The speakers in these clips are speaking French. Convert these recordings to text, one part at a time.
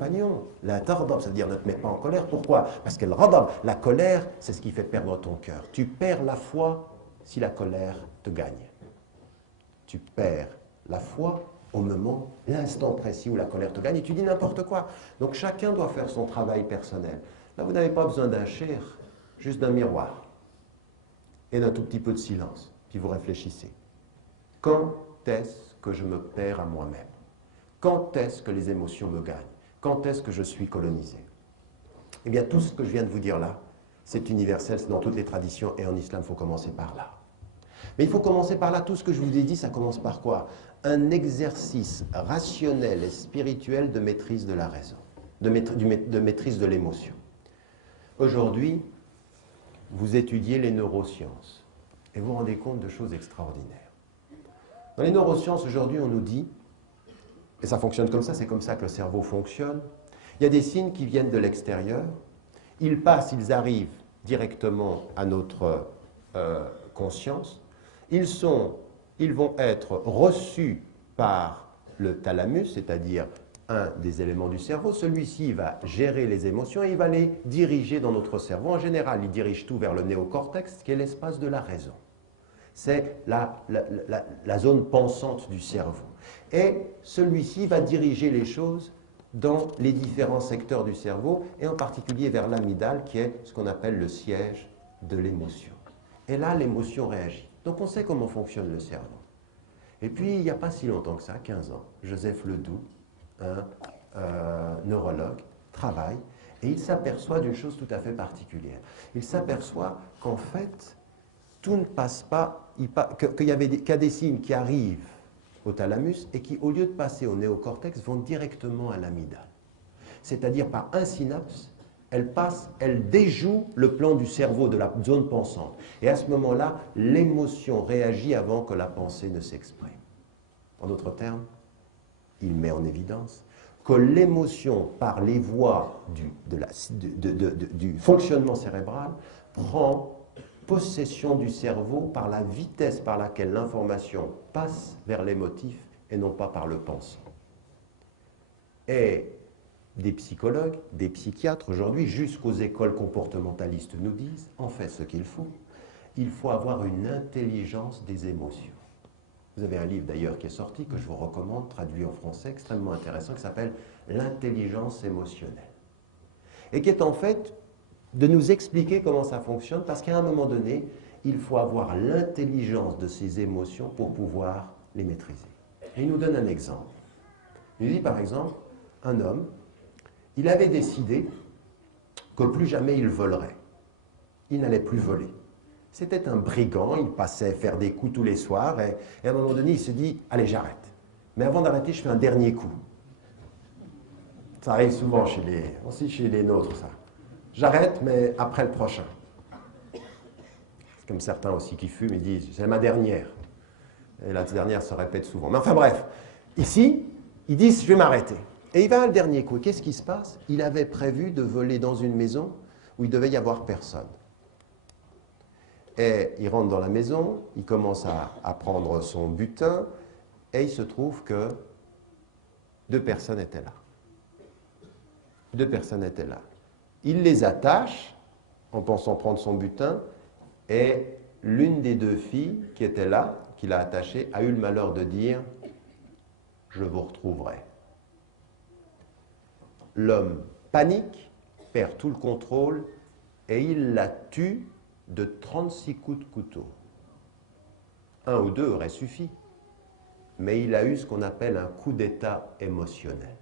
compagnons. La tardab, c'est-à-dire ne te mets pas en colère. Pourquoi? Parce que le radab, la colère, c'est ce qui fait perdre ton cœur. Tu perds la foi si la colère te gagne. Tu perds la foi au moment, l'instant précis où la colère te gagne et tu dis n'importe quoi. Donc chacun doit faire son travail personnel. Là, vous n'avez pas besoin d'un cher, juste d'un miroir et d'un tout petit peu de silence. Puis vous réfléchissez. Quand est-ce que je me perds à moi-même? Quand est-ce que les émotions me gagnent? Quand est-ce que je suis colonisé? Eh bien, tout ce que je viens de vous dire là, c'est universel, c'est dans toutes les traditions, et en islam, il faut commencer par là. Mais il faut commencer par là. Tout ce que je vous ai dit, ça commence par quoi? Un exercice rationnel et spirituel de maîtrise de la raison, de maîtrise de l'émotion. Aujourd'hui, vous étudiez les neurosciences et vous vous rendez compte de choses extraordinaires. Dans les neurosciences, aujourd'hui, on nous dit, et ça fonctionne comme ça, c'est comme ça que le cerveau fonctionne, il y a des signes qui viennent de l'extérieur, ils passent, ils arrivent directement à notre conscience, ils vont être reçus par le thalamus, c'est-à-dire un des éléments du cerveau. Celui-ci va gérer les émotions et il va les diriger dans notre cerveau. En général, il dirige tout vers le néocortex, qui est l'espace de la raison. C'est la zone pensante du cerveau. Et celui-ci va diriger les choses dans les différents secteurs du cerveau, et en particulier vers l'amygdale, qui est ce qu'on appelle le siège de l'émotion. Et là, l'émotion réagit. Donc on sait comment fonctionne le cerveau. Et puis, il n'y a pas si longtemps que ça, 15 ans, Joseph Ledoux, un neurologue, travaille, et il s'aperçoit d'une chose tout à fait particulière. Il s'aperçoit qu'en fait, tout ne passe pas, qu'il y a des signes qui arrivent au thalamus et qui, au lieu de passer au néocortex, vont directement à l'amygdale. C'est-à-dire par un synapse, elle déjoue le plan du cerveau, de la zone pensante. Et à ce moment-là, l'émotion réagit avant que la pensée ne s'exprime. En d'autres termes, il met en évidence que l'émotion, par les voies du fonctionnement cérébral, prend possession du cerveau par la vitesse par laquelle l'information passe vers l'émotif et non pas par le pensant. Et des psychologues, des psychiatres aujourd'hui, jusqu'aux écoles comportementalistes nous disent, en fait ce qu'il faut avoir une intelligence des émotions. Vous avez un livre d'ailleurs qui est sorti, que je vous recommande, traduit en français, extrêmement intéressant, qui s'appelle « L'intelligence émotionnelle ». Et qui est en fait de nous expliquer comment ça fonctionne, parce qu'à un moment donné, il faut avoir l'intelligence de ces émotions pour pouvoir les maîtriser. Et il nous donne un exemple. Il dit par exemple, un homme, il avait décidé que plus jamais il volerait. Il n'allait plus voler. C'était un brigand, il passait faire des coups tous les soirs, et à un moment donné, il se dit, allez, j'arrête. Mais avant d'arrêter, je fais un dernier coup. Ça arrive souvent aussi chez les nôtres, ça. J'arrête, mais après le prochain. C'est comme certains aussi qui fument, ils disent, c'est ma dernière. Et la dernière se répète souvent. Mais enfin bref, ici, ils disent, je vais m'arrêter. Et il va à le dernier coup. Qu'est-ce qui se passe? Il avait prévu de voler dans une maison où il devait y avoir personne. Et il rentre dans la maison, il commence à prendre son butin, et il se trouve que 2 personnes étaient là. 2 personnes étaient là. Il les attache, en pensant prendre son butin, et l'une des 2 filles qui était là, qu'il a attachée, a eu le malheur de dire « Je vous retrouverai ». L'homme panique, perd tout le contrôle, et il la tue de 36 coups de couteau. 1 ou 2 aurait suffi, mais il a eu ce qu'on appelle un coup d'état émotionnel.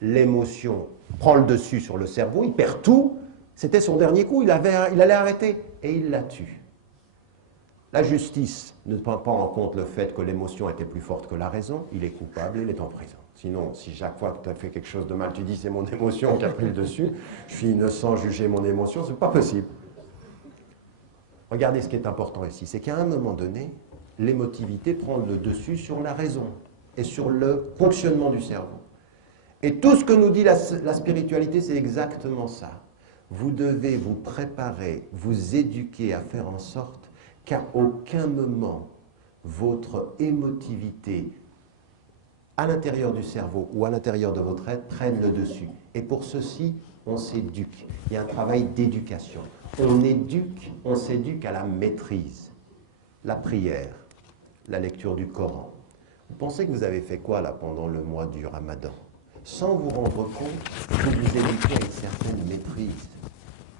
L'émotion prend le dessus sur le cerveau, il perd tout, c'était son dernier coup, il allait arrêter, et il la tue. La justice ne prend pas en compte le fait que l'émotion était plus forte que la raison, il est coupable, il est en prison. Sinon, si chaque fois que tu as fait quelque chose de mal, tu dis c'est mon émotion qui a pris le dessus, je suis innocent, juger mon émotion, c'est pas possible. Regardez ce qui est important ici, c'est qu'à un moment donné, l'émotivité prend le dessus sur la raison et sur le fonctionnement du cerveau. Et tout ce que nous dit la spiritualité, c'est exactement ça. Vous devez vous préparer, vous éduquer à faire en sorte qu'à aucun moment, votre émotivité à l'intérieur du cerveau ou à l'intérieur de votre être prennent le dessus. Et pour ceci, on s'éduque. Il y a un travail d'éducation. On s'éduque à la maîtrise. La prière, la lecture du Coran. Vous pensez que vous avez fait quoi là pendant le mois du Ramadan? Sans vous rendre compte, vous vous éduquez à une certaine maîtrise.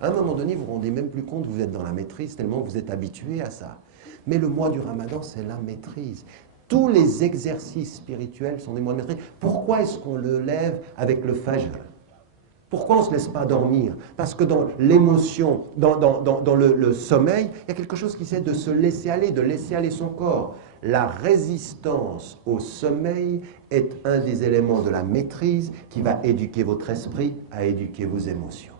À un moment donné, vous ne vous rendez même plus compte que vous êtes dans la maîtrise, tellement vous êtes habitué à ça. Mais le mois du Ramadan, c'est la maîtrise. Tous les exercices spirituels sont des mois de maîtrise. Pourquoi est-ce qu'on le lève avec le fajr? Pourquoi on ne se laisse pas dormir? Parce que dans l'émotion, dans le sommeil, il y a quelque chose qui c'est de se laisser aller, de laisser aller son corps. La résistance au sommeil est un des éléments de la maîtrise qui va éduquer votre esprit à éduquer vos émotions,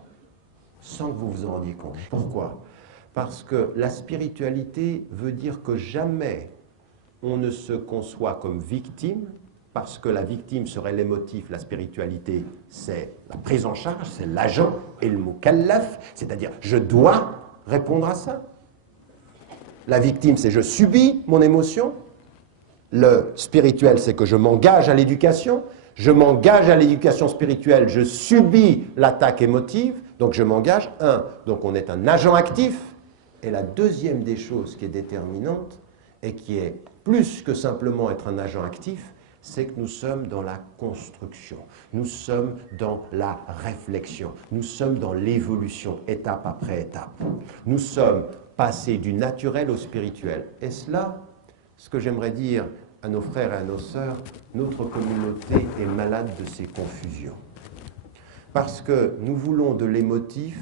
sans que vous vous en rendiez compte. Pourquoi? Parce que la spiritualité veut dire que jamais on ne se conçoit comme victime, parce que la victime serait l'émotif, la spiritualité, c'est la prise en charge, c'est l'agent, et le mukallaf, c'est-à-dire je dois répondre à ça. La victime, c'est je subis mon émotion. Le spirituel, c'est que je m'engage à l'éducation. Je m'engage à l'éducation spirituelle, je subis l'attaque émotive, donc je m'engage. Donc on est un agent actif. Et la deuxième des choses qui est déterminante, et qui est plus que simplement être un agent actif, c'est que nous sommes dans la construction, nous sommes dans la réflexion, nous sommes dans l'évolution, étape après étape. Nous sommes passés du naturel au spirituel. Et cela, ce que j'aimerais dire à nos frères et à nos sœurs, notre communauté est malade de ces confusions. Parce que nous voulons de l'émotif,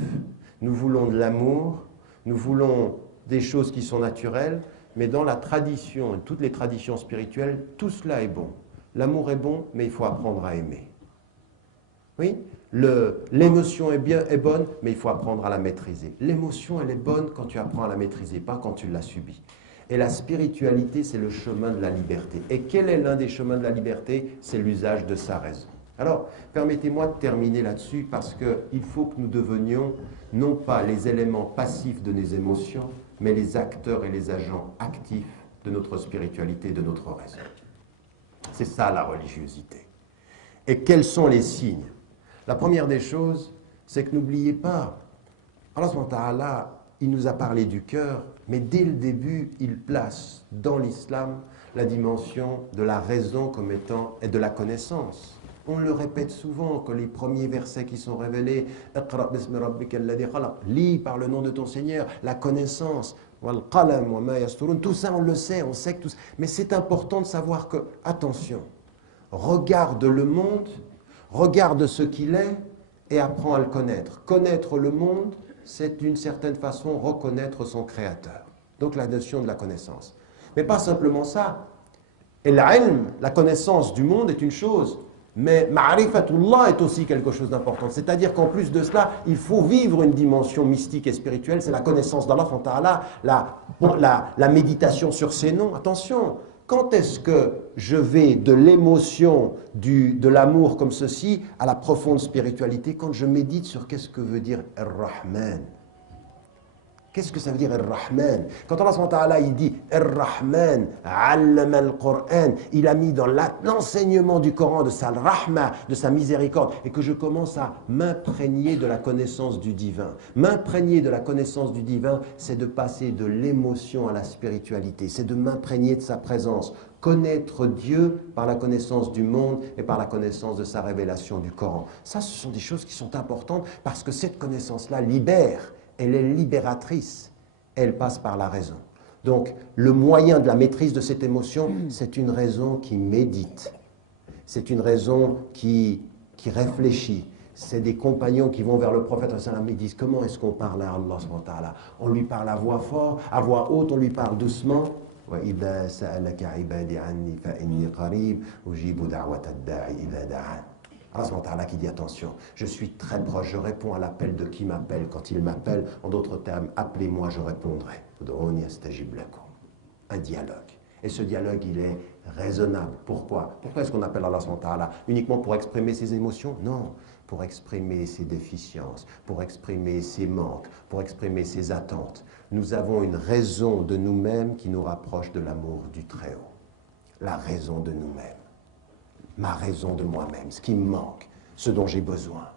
nous voulons de l'amour, nous voulons des choses qui sont naturelles, mais dans la tradition, toutes les traditions spirituelles, tout cela est bon. L'amour est bon, mais il faut apprendre à aimer. Oui, l'émotion est bonne, mais il faut apprendre à la maîtriser. L'émotion, elle est bonne quand tu apprends à la maîtriser, pas quand tu la subis. Et la spiritualité, c'est le chemin de la liberté. Et quel est l'un des chemins de la liberté? C'est l'usage de sa raison. Alors, permettez-moi de terminer là-dessus parce qu'il faut que nous devenions non pas les éléments passifs de nos émotions, mais les acteurs et les agents actifs de notre spiritualité, de notre raison. C'est ça la religiosité. Et quels sont les signes? La première des choses, c'est que n'oubliez pas, Allah subhanahu wa ta'ala, il nous a parlé du cœur, mais dès le début, il place dans l'islam la dimension de la raison comme étant et de la connaissance. On le répète souvent que les premiers versets qui sont révélés, Iqra bismi rabbika alladhi khalaq, lis par le nom de ton Seigneur, la connaissance, wal qalam wa ma yasturun, tout ça on le sait, on sait que tout ça. Mais c'est important de savoir que, attention, regarde le monde, regarde ce qu'il est et apprends à le connaître. Connaître le monde, c'est d'une certaine façon reconnaître son créateur. Donc la notion de la connaissance. Mais pas simplement ça. Et l'ilm, la connaissance du monde est une chose, mais ma'rifatullah est aussi quelque chose d'important. C'est-à-dire qu'en plus de cela, il faut vivre une dimension mystique et spirituelle, c'est la connaissance d'Allah, la méditation sur ses noms. Attention, quand est-ce que je vais de l'émotion, de l'amour comme ceci, à la profonde spiritualité? Quand je médite sur qu'est-ce que veut dire Ar-Rahman. Qu'est-ce que ça veut dire Ar-Rahman? Quand Allah subhanahu wa ta'ala il dit Ar-Rahman, allama al-Qur'an, il a mis dans l'enseignement du Coran de sa rahma, de sa miséricorde, et que je commence à m'imprégner de la connaissance du divin. M'imprégner de la connaissance du divin, c'est de passer de l'émotion à la spiritualité, c'est de m'imprégner de sa présence. Connaître Dieu par la connaissance du monde et par la connaissance de sa révélation du Coran. Ça, ce sont des choses qui sont importantes parce que cette connaissance-là libère. Elle est libératrice, elle passe par la raison. Donc, le moyen de la maîtrise de cette émotion, c'est une raison qui médite, c'est une raison qui réfléchit. C'est des compagnons qui vont vers le prophète, ils disent comment est-ce qu'on parle à Allah subhanahu wa ta'ala? On lui parle à voix forte, à voix haute, on lui parle doucement. وَإِذَا سَأَلَكَ عِبَادِي عَنِّي فَإِنِّي قَرِيبٌ أُجِيبُ دَعْوَةَ الدَّاعِ إِذَا دَعَانِ. Allah subhanahu wa ta'ala qui dit attention, je suis très proche, je réponds à l'appel de qui m'appelle quand il m'appelle. En d'autres termes, appelez-moi, je répondrai. Un dialogue. Et ce dialogue, il est raisonnable. Pourquoi? Pourquoi est-ce qu'on appelle Allah subhanahu wa ta'ala? Uniquement pour exprimer ses émotions? Non. Pour exprimer ses déficiences, pour exprimer ses manques, pour exprimer ses attentes. Nous avons une raison de nous-mêmes qui nous rapproche de l'amour du Très-Haut. La raison de nous-mêmes. ma raison de moi-même, ce qui me manque, ce dont j'ai besoin.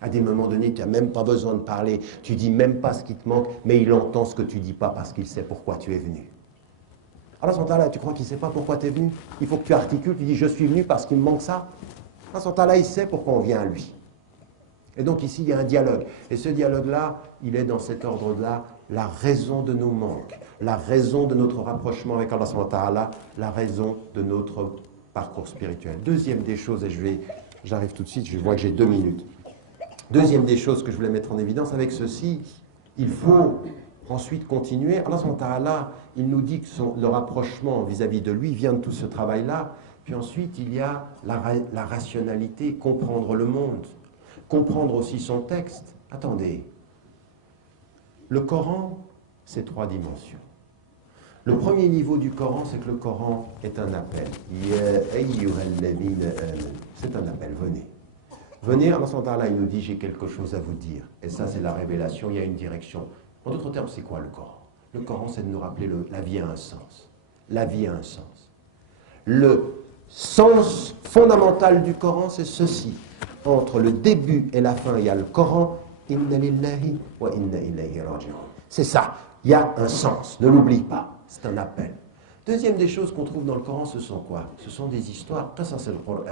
À des moments donnés, tu n'as même pas besoin de parler, tu dis même pas ce qui te manque, mais il entend ce que tu dis pas parce qu'il sait pourquoi tu es venu. Alors, là, tu crois qu'il ne sait pas pourquoi tu es venu? Il faut que tu articules, tu dis je suis venu parce qu'il me manque ça. Alors, là, il sait pourquoi on vient à lui. Et donc ici, il y a un dialogue. Et ce dialogue-là, il est dans cet ordre-là, la raison de nos manques, la raison de notre rapprochement avec Allah, la raison de notre parcours spirituel. Deuxième des choses, et j'arrive tout de suite, je vois que j'ai 2 minutes. Deuxième des choses que je voulais mettre en évidence avec ceci, il faut ensuite continuer. Allah, il nous dit que le rapprochement vis-à-vis de lui vient de tout ce travail-là. Puis ensuite, il y a la rationalité, comprendre le monde, comprendre aussi son texte. Attendez, le Coran, c'est 3 dimensions. Le premier niveau du Coran, c'est que le Coran est un appel. C'est un appel, venez. Venez, Allah, il nous dit, j'ai quelque chose à vous dire. Et ça, c'est la révélation, il y a une direction. En d'autres termes, c'est quoi le Coran? Le Coran, c'est de nous rappeler la vie a un sens. La vie a un sens. Le sens fondamental du Coran, c'est ceci. Entre le début et la fin, il y a le Coran. Inna lillahi wa inna ilayhi raji'un. C'est ça. Il y a un sens. Ne l'oublie pas. C'est un appel. Deuxième des choses qu'on trouve dans le Coran, ce sont quoi? Ce sont des histoires. Ça, c'est le Coran.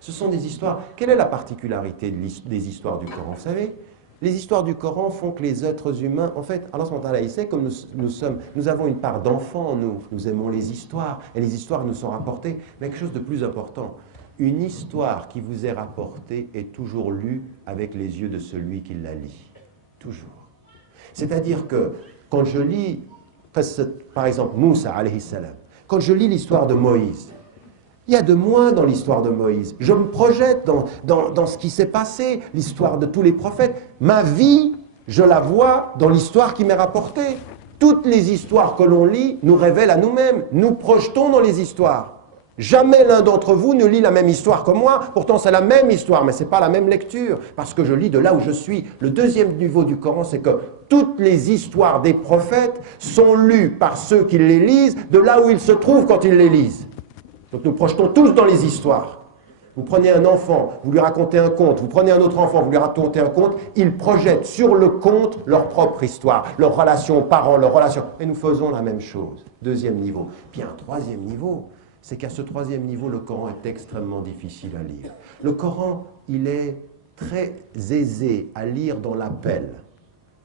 Ce sont des histoires. Quelle est la particularité des histoires du Coran? Vous savez, les histoires du Coran font que les êtres humains, en fait, Allah il sait, comme nous avons une part d'enfant en nous. Nous aimons les histoires. Et les histoires nous sont rapportées. Mais quelque chose de plus important. Une histoire qui vous est rapportée est toujours lue avec les yeux de celui qui la lit. Toujours. C'est-à-dire que quand je lis, par exemple, Moussa alayhi salam, quand je lis l'histoire de Moïse, il y a de moi dans l'histoire de Moïse. Je me projette dans ce qui s'est passé, l'histoire de tous les prophètes. Ma vie, je la vois dans l'histoire qui m'est rapportée. Toutes les histoires que l'on lit nous révèlent à nous-mêmes. Nous projetons dans les histoires. Jamais l'un d'entre vous ne lit la même histoire que moi. Pourtant, c'est la même histoire, mais ce n'est pas la même lecture. Parce que je lis de là où je suis. Le deuxième niveau du Coran, c'est que toutes les histoires des prophètes sont lues par ceux qui les lisent de là où ils se trouvent quand ils les lisent. Donc nous projetons tous dans les histoires. Vous prenez un enfant, vous lui racontez un conte. Vous prenez un autre enfant, vous lui racontez un conte. Ils projettent sur le conte leur propre histoire, leur relation aux parents, leur relation. Et nous faisons la même chose. Deuxième niveau. Puis un troisième niveau. C'est qu'à ce troisième niveau, le Coran est extrêmement difficile à lire. Le Coran, il est très aisé à lire dans l'appel.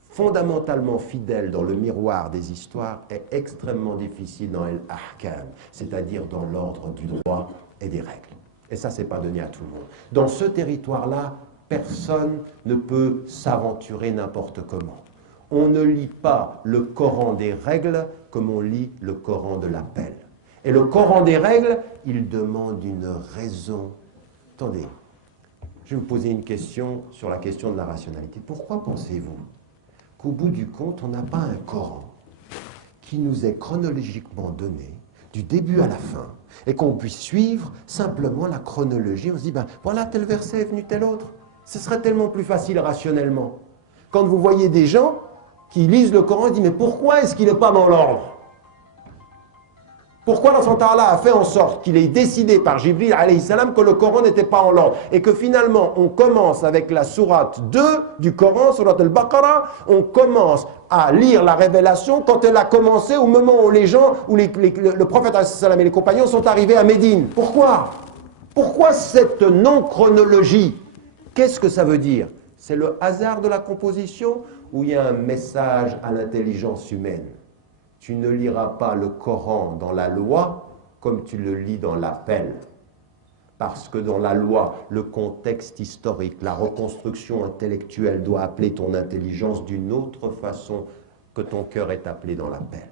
Fondamentalement fidèle dans le miroir des histoires est extrêmement difficile dans l'ahkam, c'est-à-dire dans l'ordre du droit et des règles. Et ça, ce n'est pas donné à tout le monde. Dans ce territoire-là, personne ne peut s'aventurer n'importe comment. On ne lit pas le Coran des règles comme on lit le Coran de l'appel. Et le Coran des règles, il demande une raison. Attendez, je vais vous poser une question sur la question de la rationalité. Pourquoi pensez-vous qu'au bout du compte, on n'a pas un Coran qui nous est chronologiquement donné, du début à la fin, et qu'on puisse suivre simplement la chronologie? On se dit, ben voilà, tel verset est venu tel autre. Ce serait tellement plus facile rationnellement. Quand vous voyez des gens qui lisent le Coran et disent, mais pourquoi est-ce qu'il n'est pas dans l'ordre? Pourquoi Allah Ta'ala a fait en sorte qu'il ait décidé par Jibril alayhi salam que le Coran n'était pas en l'ordre et que finalement on commence avec la sourate 2 du Coran, sourate al-Baqarah, on commence à lire la révélation quand elle a commencé au moment où les gens, où le prophète alayhi salam et les compagnons sont arrivés à Médine. Pourquoi? Pourquoi cette non-chronologie? Qu'est-ce que ça veut dire? C'est le hasard de la composition ou il y a un message à l'intelligence humaine? Tu ne liras pas le Coran dans la loi comme tu le lis dans l'appel. Parce que dans la loi, le contexte historique, la reconstruction intellectuelle doit appeler ton intelligence d'une autre façon que ton cœur est appelé dans l'appel.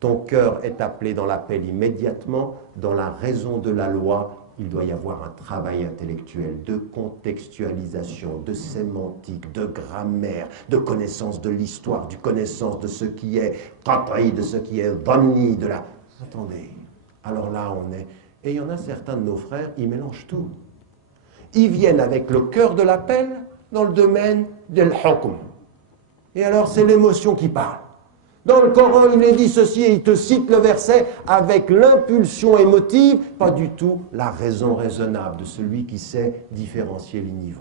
Ton cœur est appelé dans l'appel immédiatement. Dans la raison de la loi, il doit y avoir un travail intellectuel de contextualisation, de sémantique, de grammaire, de connaissance de l'histoire, de connaissance de ce qui est qat'i, de ce qui est dhanni, de la... Attendez, alors là on est... Et il y en a certains de nos frères, ils mélangent tout. Ils viennent avec le cœur de l'appel dans le domaine del hukm. Et alors c'est l'émotion qui parle. Dans le Coran, il est dit ceci, et il te cite le verset avec l'impulsion émotive, pas du tout la raison raisonnable de celui qui sait différencier les niveaux.